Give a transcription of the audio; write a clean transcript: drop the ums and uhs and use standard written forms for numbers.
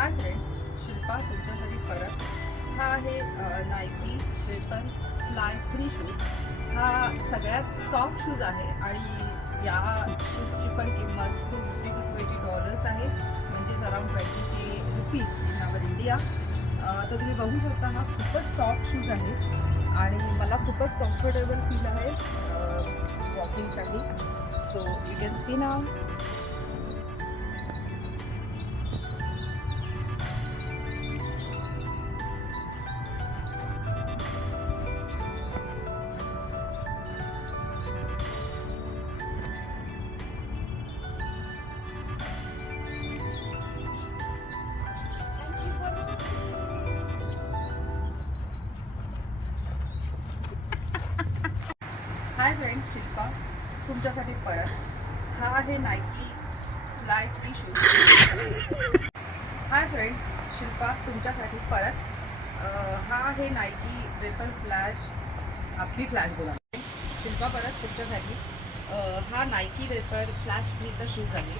हाय friends, Shilpa तुमच्यासाठी परत. हा आहे नायकी वेपर फ्लाय 3 शूज. हा सगळ्यात सॉफ्ट शूज आहे आणि या शूजची पण किंमत $250 आहे, म्हणजे around 20K rupees in our India. तर तुम्ही बघू शकता, हा खूपच सॉफ्ट शूज आहे आणि मला खूपच कम्फर्टेबल फील आहे वॉकिंगसाठी. So you can see now. Hi friends, Shilpa तुमच्यासाठी परत. हा आहे Nike fly 3 shoes. Hi friends, Shilpa तुमच्यासाठी परत. हा आहे नायकी वेपर फ्लॅश. आपली फ्लॅश बोला. शिल्पा परत तुमच्यासाठी. हा नायकी वेपर फ्लॅश 3चा शूज आहे.